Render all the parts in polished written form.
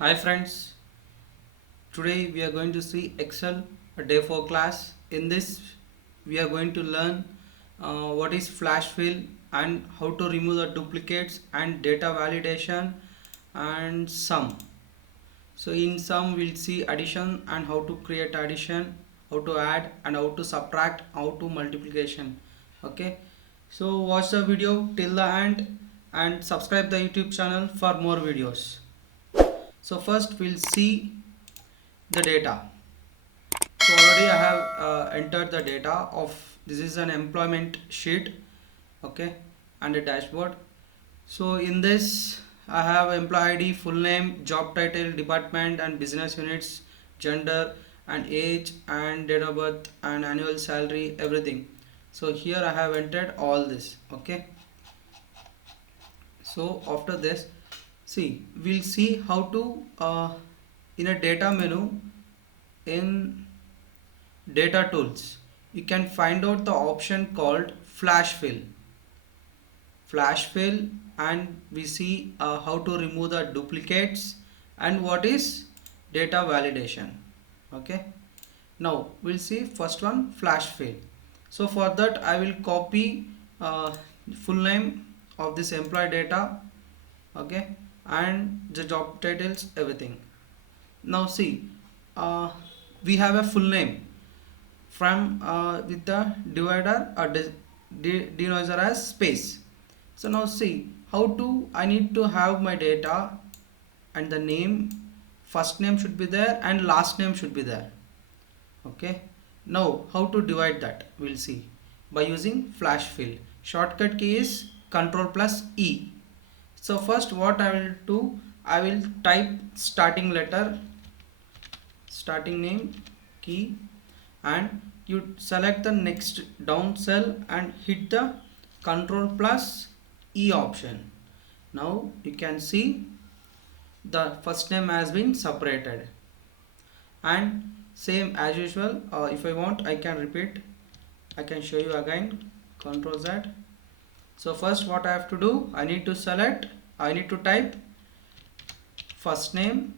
Hi friends, today we are going to see Excel a day 4 class. In this we are going to learn what is flash fill and how to remove the duplicates and data validation and sum. So in sum we'll see addition and how to create addition, how to add and how to subtract, how to multiplication. Okay, so watch the video till the end and subscribe the YouTube channel for more videos. So first we'll see the data. So already I have entered the data of this is an employment sheet, okay, and a dashboard. So in this I have employee ID, full name, job title, department and business units, gender and age and date of birth and annual salary, everything. So here I have entered all this, okay. So after this, see, we'll see how to in a data menu in data tools you can find out the option called flash fill, and we see how to remove the duplicates and what is data validation. Okay, now we'll see first one, flash fill. So for that I will copy full name of this employee data, okay, and the job titles, everything. Now see, uh, we have a full name from with the divider or denoiser as space. So now see how to, I need to have my data and the name, first name should be there and last name should be there. Okay, now how to divide that we'll see by using flash fill. Shortcut key is Control plus E. So first what I will do, I will type starting letter, starting name, key, and you select the next down cell and hit the Control plus E option. Now you can see the first name has been separated, and same as usual, if I want I can repeat, I can show you again. Control Z. So first what I have to do, I need to type first name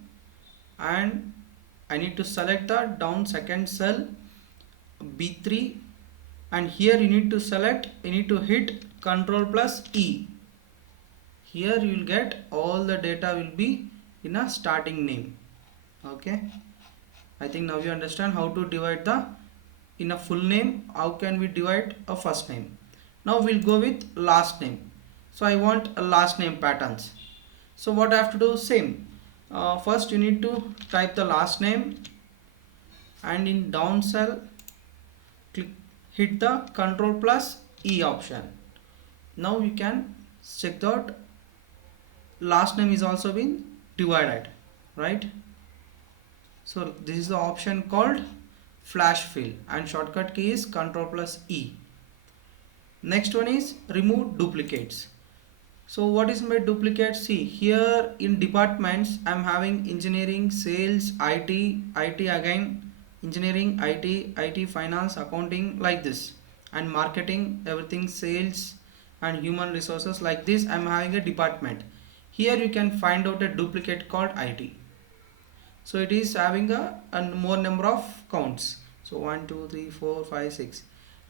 and I need to select the down second cell B3, and here you need to hit Control plus E. Here you will get all the data will be in a starting name. Okay, I think now you understand how to divide the in a full name, how can we divide a first name. Now we'll go with last name. So I want a last name patterns. So what I have to do, same, first you need to type the last name and in down cell click, hit the Control plus E option. Now you can check that last name is also been divided, right? So this is the option called flash fill and shortcut key is Control plus E. Next one is remove duplicates. So what is my duplicate? See here in departments I'm having engineering, sales, IT again, engineering, IT finance, accounting, like this, and marketing, everything, sales and human resources, like this I'm having a department. Here you can find out a duplicate called IT. So it is having a more number of counts. So 1 2 3 4 5 6.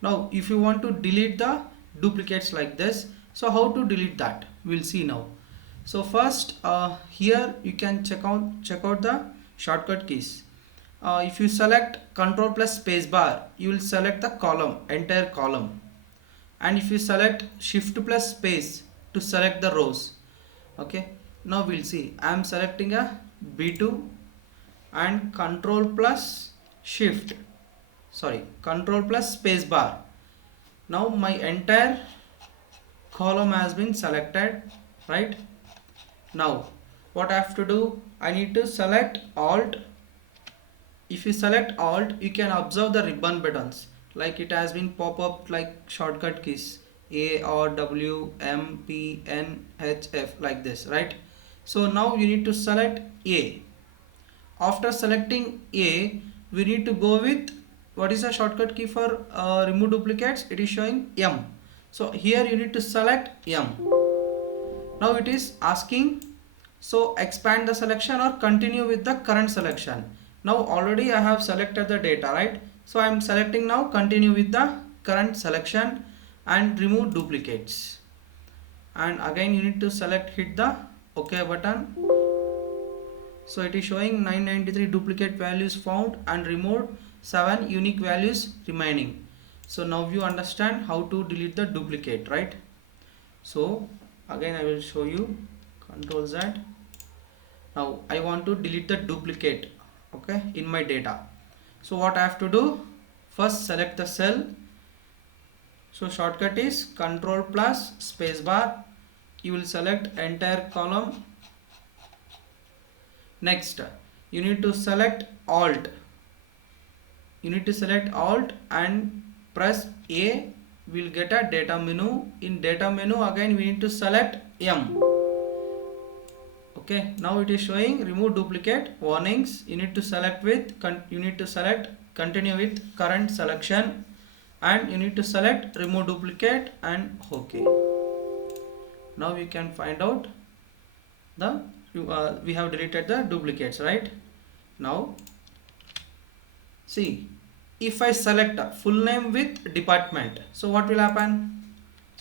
Now if you want to delete the duplicates like this, so how to delete that we'll see now. So first here you can check out the shortcut keys. If you select Control plus space bar, you will select the column, entire column, and if you select Shift plus space to select the rows. Okay, now we'll see, I am selecting a B2 and Control plus space bar. Now my entire column has been selected, right? Now what I have to do, I need to select Alt. If you select Alt, you can observe the ribbon buttons, like it has been pop up like shortcut keys A or W M P N H F, like this, right? So now you need to select A. After selecting A, we need to go with, what is the shortcut key for remove duplicates? It is showing M. So here you need to select M. Now it is asking So expand the selection or continue with the current selection. Now already I have selected the data, right? So I am selecting now continue with the current selection and remove duplicates. And again you need to select, hit the OK button. So it is showing 993 duplicate values found and removed, 7 unique values remaining. So now you understand how to delete the duplicate, right? So again I will show you, Control Z. Now I want to delete the duplicate, okay, in my data. So what I have to do, first select the cell. So shortcut is Control plus spacebar. You will select entire column. Next you need to select Alt. You need to select Alt and press A. We'll get a data menu. In data menu again we need to select M. Okay, now it is showing remove duplicate warnings. You need to select continue with current selection, and you need to select remove duplicate and OK. Now we can find out the we have deleted the duplicates, right? Now see, if I select a full name with department, so what will happen?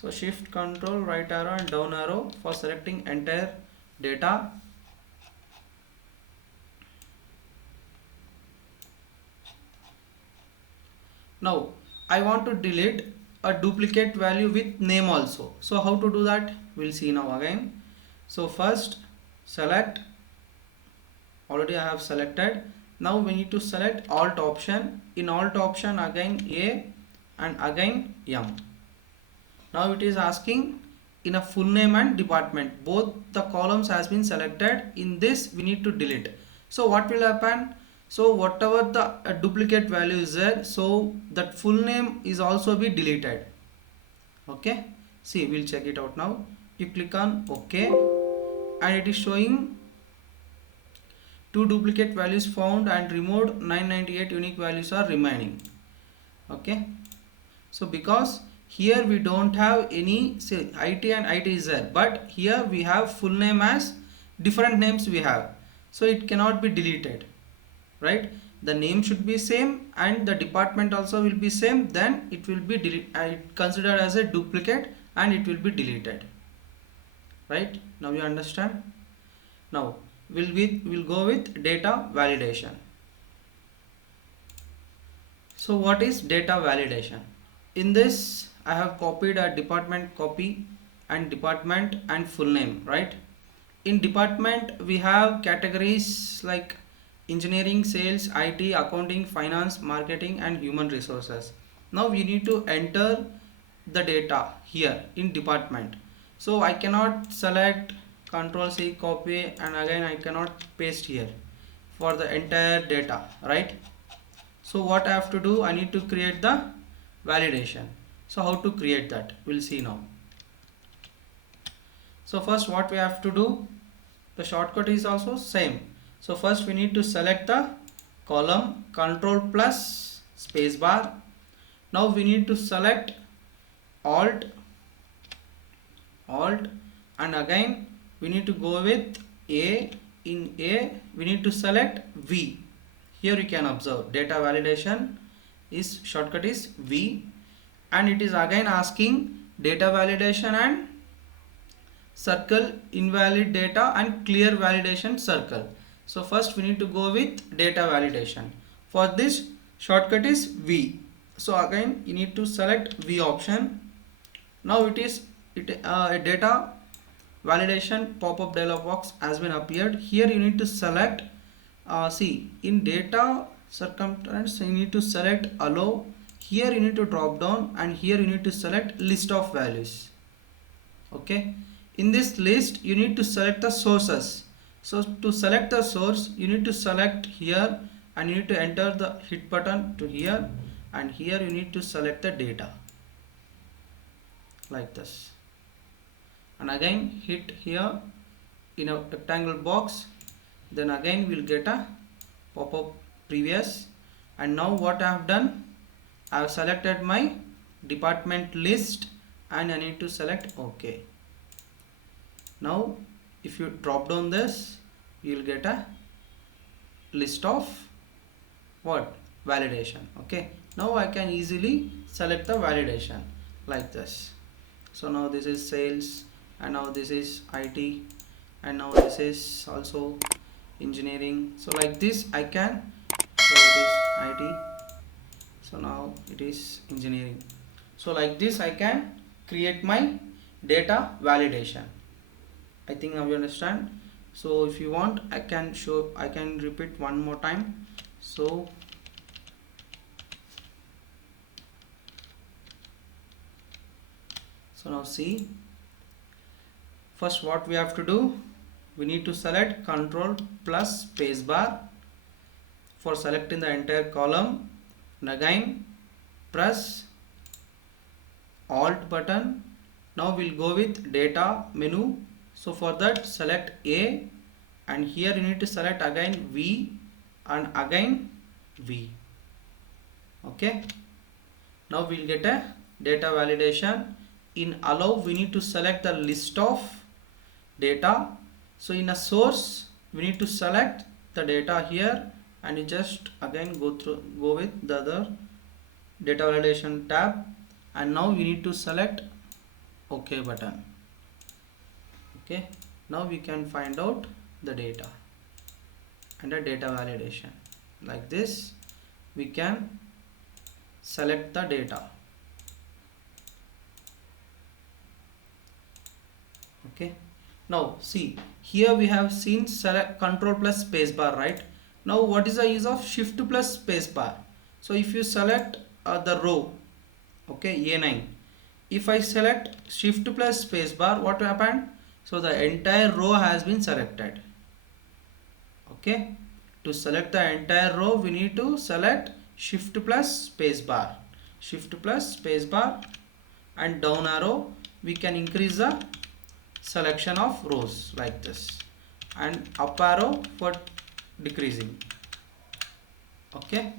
So shift control right arrow and down arrow for selecting entire data. Now I want to delete a duplicate value with name also. So how to do that? We'll see now again. So first select, already I have selected. Now we need to select Alt option. In Alt option again A and again M. Now it is asking in a full name and department, both the columns has been selected. In this we need to delete. So what will happen? So whatever the duplicate value is there, so that full name is also be deleted. Okay, see, we'll check it out now. You click on OK and it is showing 2 duplicate values found and removed, 998 unique values are remaining. Okay, so because here we don't have any, say IT and IT is there, but here we have full name as different names we have, so it cannot be deleted, right? The name should be same and the department also will be same, then it will be considered as a duplicate and it will be deleted, right? Now you understand. Now we'll go with data validation. So what is data validation? In this I have copied a department copy and department and full name, right? In department we have categories like engineering, sales, IT, accounting, finance, marketing and human resources. Now we need to enter the data here in department. So I cannot select Control C, copy, and again I cannot paste here for the entire data, right? So what I have to do, I need to create the validation. So how to create that, we'll see now. So first what we have to do, the shortcut is also same. So first we need to select the column, Control plus spacebar. Now we need to select Alt, and again we need to go with A. In A we need to select V. Here you can observe data validation is shortcut is V, and it is again asking data validation and circle invalid data and clear validation circle. So first we need to go with data validation. For this shortcut is V. So again you need to select V option. Now a data validation pop-up dialog box has been appeared. Here you need to select see, in data circumference you need to select allow. Here you need to drop down and here you need to select list of values. Okay, in this list you need to select the sources. So to select the source you need to select here and you need to enter the hit button to here, and here you need to select the data like this, and again hit here in a rectangle box. Then again we'll get a pop-up previous, and now what I have done, I have selected my department list and I need to select OK. Now if you drop down this, you will get a list of what? Validation. Okay, now I can easily select the validation like this. So now this is sales, and now this is IT, and now this is also engineering. So like this I can, so it is IT, so now it is engineering. So like this I can create my data validation. I think now you understand. So if you want, I can repeat one more time. So now see, first what we have to do, we need to select Control plus spacebar for selecting the entire column, and again press Alt button. Now we'll go with data menu. So for that select A, and here you need to select again V and again V. Okay, now we'll get a data validation. In allow, we need to select the list of data. So in a source, we need to select the data here, and you just again go with the other data validation tab, and now we need to select OK button. Okay, now we can find out the data and the data validation. Like this we can select the data. Okay, now see, here we have seen select Control plus spacebar, right? Now what is the use of Shift plus spacebar? So if you select the row, okay, A9, if I select Shift plus spacebar, what will happen? So the entire row has been selected. Okay, to select the entire row we need to select Shift plus spacebar, Shift plus spacebar, and down arrow we can increase the selection of rows like this, and up arrow for decreasing. Okay,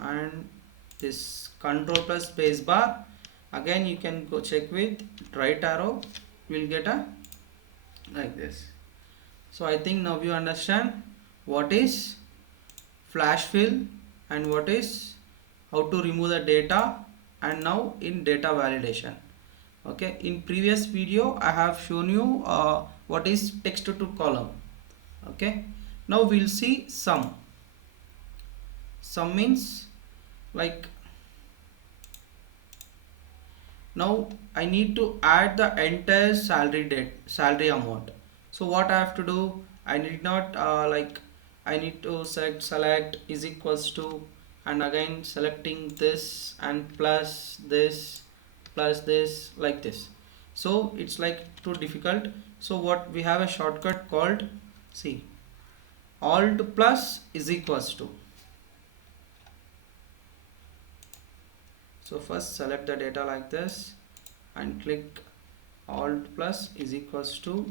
and this Control plus spacebar, again you can go check with right arrow, we'll get a like this. So I think now you understand what is flash fill and what is how to remove the data, and now in data validation. Okay, in previous video I have shown you what is text to column. Okay, now we'll see sum. Sum means like, now I need to add the entire salary amount. So what I have to do, I need not I need to select is equals to, and again selecting this and plus this like this. So it's like too difficult. So what we have a shortcut called, see, Alt plus is equals to. So first select the data like this and click Alt plus is equals to.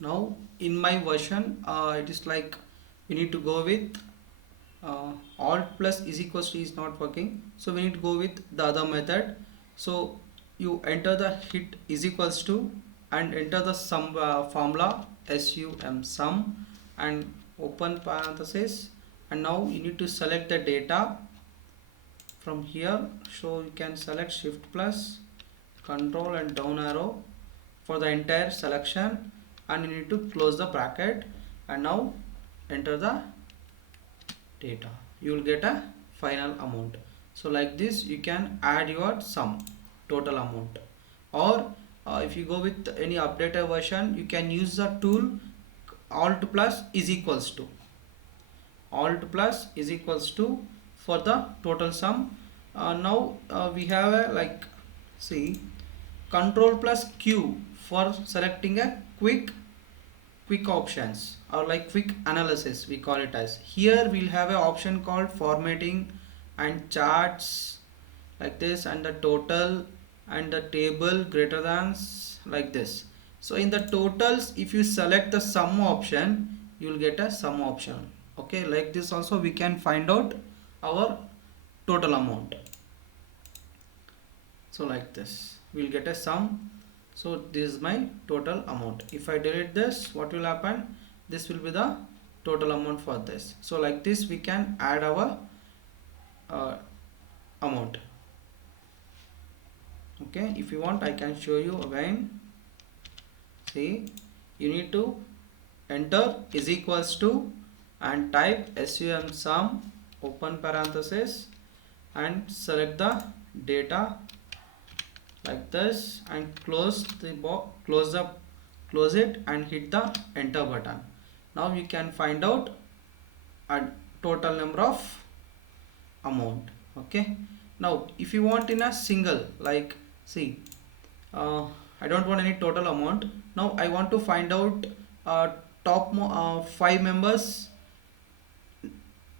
Now in my version it is like we need to go with Alt plus is equals to is not working, so we need to go with the other method. So you enter the hit is equals to and enter the sum formula sum and open parenthesis, and now you need to select the data from here. So you can select Shift plus Control and down arrow for the entire selection, and you need to close the bracket, and now enter the data. You will get a final amount. So like this you can add your sum total amount, or if you go with any updated version you can use the tool Alt plus is equals to. Alt plus is equals to for the total sum. Now we have a like, see, Control plus Q for selecting a quick options, or like quick analysis we call it as. Here we'll have an option called formatting and charts like this, and the total and the table greater than like this. So in the totals, if you select the sum option, you will get a sum option. Okay, like this also we can find out our total amount. So like this we'll get a sum. So this is my total amount. If I delete this, what will happen? This will be the total amount for this. So like this we can add our amount. Okay, if you want I can show you again. See, you need to enter is equals to and type sum sum open parenthesis and select the data like this and close the box, close it and hit the enter button. Now you can find out a total number of amount. Okay, now if you want in a single, like see, I don't want any total amount. Now I want to find out top 5 members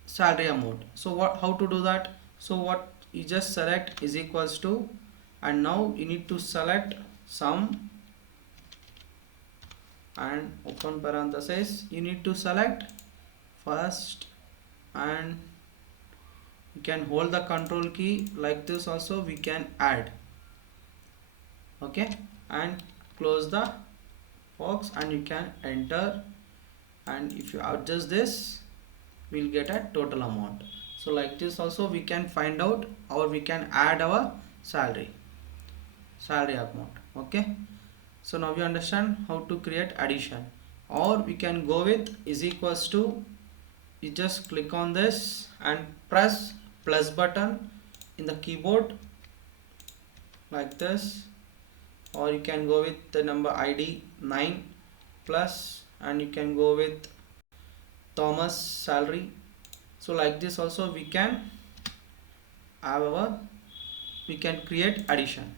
salary amount. So what, how to do that? So what, you just select is equals to, and now you need to select sum and open parenthesis, you need to select first, and you can hold the control key like this also, we can add. Okay, and close the box and you can enter, and if you adjust this we'll get a total amount. So like this also we can find out, or we can add our salary amount. Okay, so now we understand how to create addition. Or we can go with is equals to, you just click on this and press plus button in the keyboard like this, or you can go with the number ID 9 plus, and you can go with Thomas salary. So like this also we can have our, we can create addition.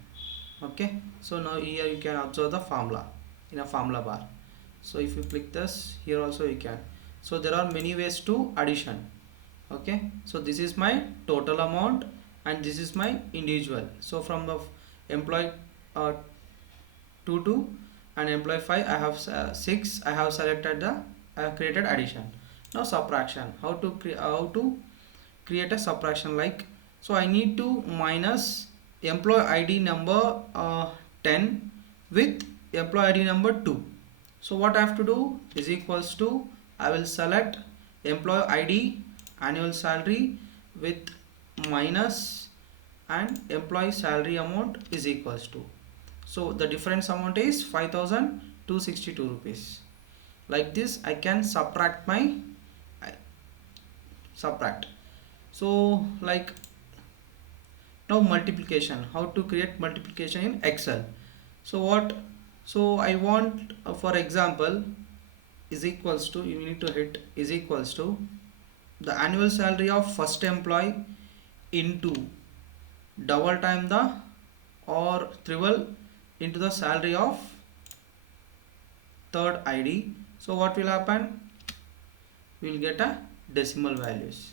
Okay, so now here you can observe the formula in a formula bar. So if you click this, here also you can. So there are many ways to addition. Okay, so this is my total amount and this is my individual. So from the employee 2 to and employee 5, I have 6, I have selected the, I have created addition. Now subtraction, how to create a subtraction, like, so I need to minus employee ID number 10 with employee ID number 2. So what I have to do is equals to, I will select employee ID annual salary with minus and employee salary amount is equals to, so the difference amount is 5,262 rupees. Like this I can subtract my subtract. So like now multiplication, how to create multiplication in Excel. So what, so I want for example is equals to, you need to hit is equals to the annual salary of first employee into double time the or triple into the salary of third ID. So what will happen, we will get a decimal values.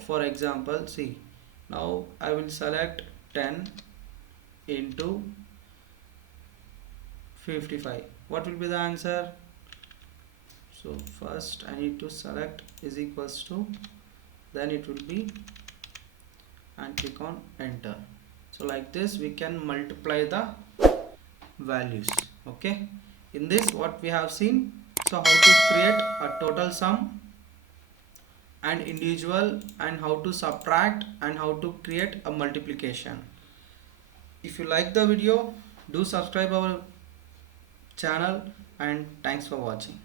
For example, see, now I will select 10 into 55. What will be the answer? So first I need to select is equals to, then it will be, and click on enter. So like this we can multiply the values. Okay, in this what we have seen, so how to create a total sum and individual, and how to subtract, and how to create a multiplication. If you like the video, do subscribe our channel, and thanks for watching.